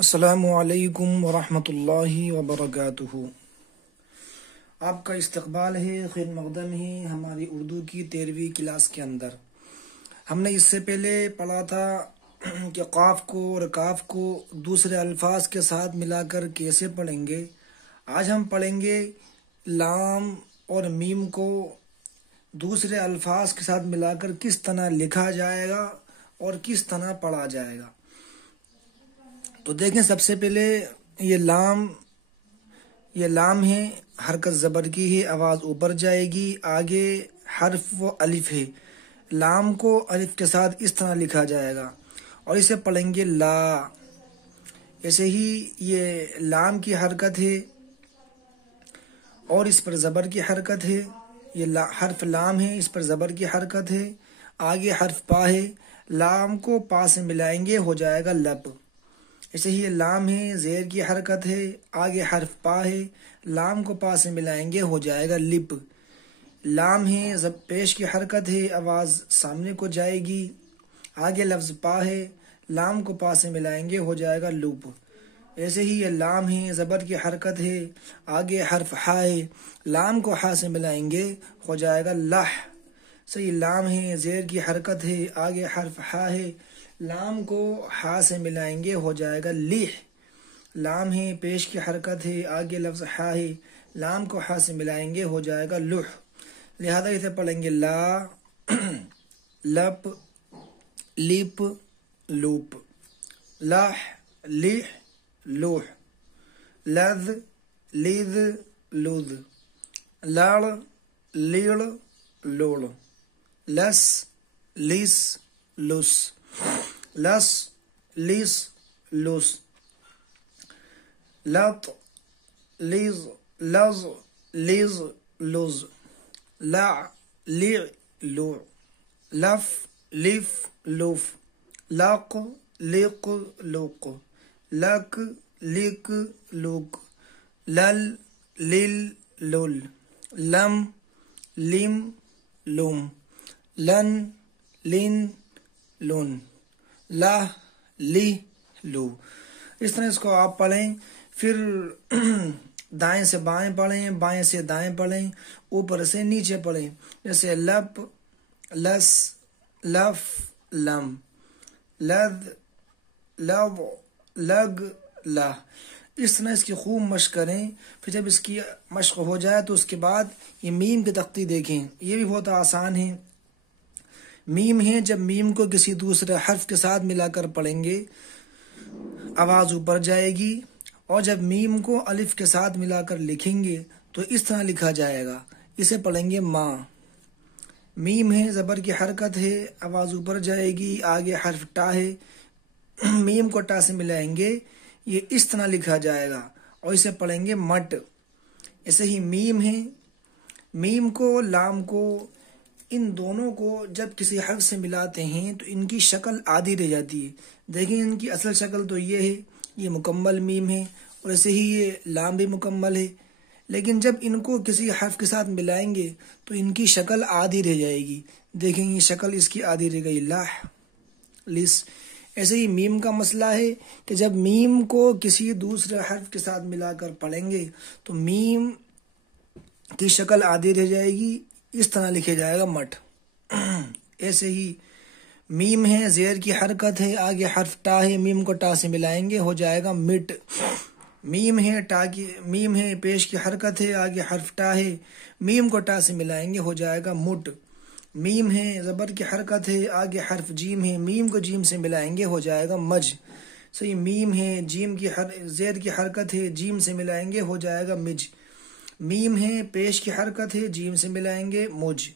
السلام علیکم ورحمۃ اللہ وبرکاتہ۔ آپ کا استقبال ہے، خیر مقدم ہے ہماری اردو کی 13ویں کلاس کے اندر۔ ہم نے اس سے پہلے پڑھا تھا کہ قاف کو اور کاف کو دوسرے الفاظ کے ساتھ ملا کر کیسے پڑھیں گے۔ آج ہم پڑھیں گے لام اور میم کو دوسرے الفاظ کے ساتھ ملا کر کس طرح لکھا جائے گا اور کس طرح پڑھا جائے گا۔ تو دیکھیں، سب سے پہلے یہ لام ہے، حرکت زبر کی ہے، آواز اوپر جائے گی، آگے حرف و الف ہے۔ لام کو الف کے ساتھ اس طرح لکھا جائے گا اور اسے پڑھیں گے لا۔ ایسے ہی یہ لام کی حرکت ہے اور اس پر زبر کی حرکت ہے۔ یہ حرف لام ہے، اس پر زبر کی حرکت ہے، آگے حرف پا ہے، لام کو پا سے ملائیں گے ہو جائے گا لپ۔ ایسے ہی یہ لام ہے، زیر کی حرکت ہے، آگے حرف پا ہے، لام کو پا سے ملائیں گے ہو جائے گا لپ۔ لام ہے، پیش کی حرکت ہے، آواز سامنے کو جائے گی، آگے لفظ پا ہے، لام کو پا سے ملائیں گے ہو جائے گا لپ۔ ایسے ہی یہ لام ہے، زبر کی حرکت ہے، آگے حرف ہا ہے، لام کو ہا سے ملائیں گے ہو جائے گا لح۔ صحیح، لام ہے، زیر کی حرکت ہے، آگے حرف ہا ہے، لام کو ہا سے ملائیں گے ہو جائے گا لیح۔ لام ہے، پیش کی حرکت ہے، آگے لفظ ہا ہے، لام کو ہا سے ملائیں گے ہو جائے گا لح۔ لہذا اسے پڑھیں گے لا، لپ، لیپ، لوپ، لح، لیح، لوح، لذ، لیذ، لوذ، لڑ، لیڑ، لوڑ، لس، لیس، لس، لس، لیس، لس، لط، لیز، لز، لیز، لز، لع، لیع، لوع، لف، لیف، لوف، لق، لیق، لوق، لک، لیک، لوک، لل، لیل، لول، لم، لم، لم، لن، لن، لن، لہ، لی، لو۔ اس طرح اس کو آپ پڑھیں، پھر دائیں سے بائیں پڑھیں، بائیں سے دائیں پڑھیں، اوپر سے نیچے پڑھیں، جیسے لپ، لس، لف، لم، لذ، لظ، لگ، لہ۔ اس طرح اس کی خوب مشق کریں۔ پھر جب اس کی مشق ہو جائے تو اس کے بعد یہ میم کی تختی دیکھیں، یہ بھی بہت آسان ہے۔ میم ہے، جب میم کو کسی دوسرے حرف کے ساتھ ملا کر پڑھیں گے آواز اوپر جائے گی، اور جب میم کو الف کے ساتھ ملا کر لکھیں گے تو اس طرح لکھا جائے گا۔ اسے پڑھیں گے ماں۔ میم ہے، زبر کی حرکت ہے، آواز اوپر جائے گی، آگے حرف ٹا ہے، میم کو ٹا سے ملائیں گے، یہ اس طرح لکھا جائے گا اور اسے پڑھیں گے مٹ۔ ایسے ہی میم ہے، میم کو، لام کو، ان دونوں کو جب کسی حرف سے ملاتے ہیں تو ان کی شکل آدھی رہ جاتی ہے۔ دیکھیں، ان کی اصل شکل تو یہ ہے، یہ مکمل میم ہے، اور ایسے ہی یہ لام بھی مکمل ہے، لیکن جب ان کو کسی حرف کے ساتھ ملائیں گے تو ان کی شکل آدھی رہ جائے گی۔ دیکھیں، یہ شکل اس کی آدھی رہ گئی، لح، لس۔ ایسے ہی میم کا مسئلہ ہے کہ جب میم کو کسی دوسرے حرف کے ساتھ ملا کر پڑھیں گے تو میم کی شکل آدھی رہ جائے گی، اس طرح لکھے جائے گا مٹ۔ ایسے ہی میم ہے، زیر کی حرکت ہے، آگے حرف ٹا ہے، میم کو ٹا سے ملائیں گے ہو جائے گا مٹ۔ میم ہے، پیش کی حرکت ہے، آگے حرف ٹا ہے، میم کو ٹا سے ملائیں گے ہو جائے گا مٹ۔ میم ہے، زبر کی حرکت ہے، آگے حرف جیم ہے، میم کو جیم سے ملائیں گے ہو جائے گا مج۔ صحیح، میم ہے، زیر کی حرکت ہے، جیم سے ملائیں گے ہو جائے گا مج۔ میم ہے، پیش کی حرکت ہے، جیم سے ملائیں گے مج۔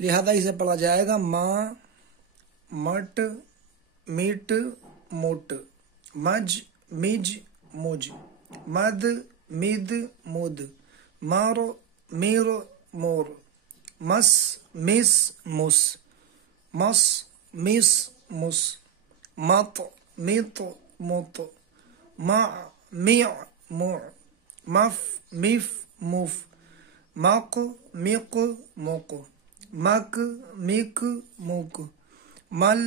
لہذا اسے پڑھا جائے گا ماں، مٹ، میٹ، موٹ، مج، مج، مج، مد، مد، مد، مر، میر، مور، مس، مس، مس، مس، مس، مس، مط، مط، مط، مع، میع، موع، مف، مف، مف، مق، مق، مق، مک، مک، مک، مل،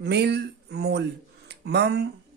مل، مل، مم،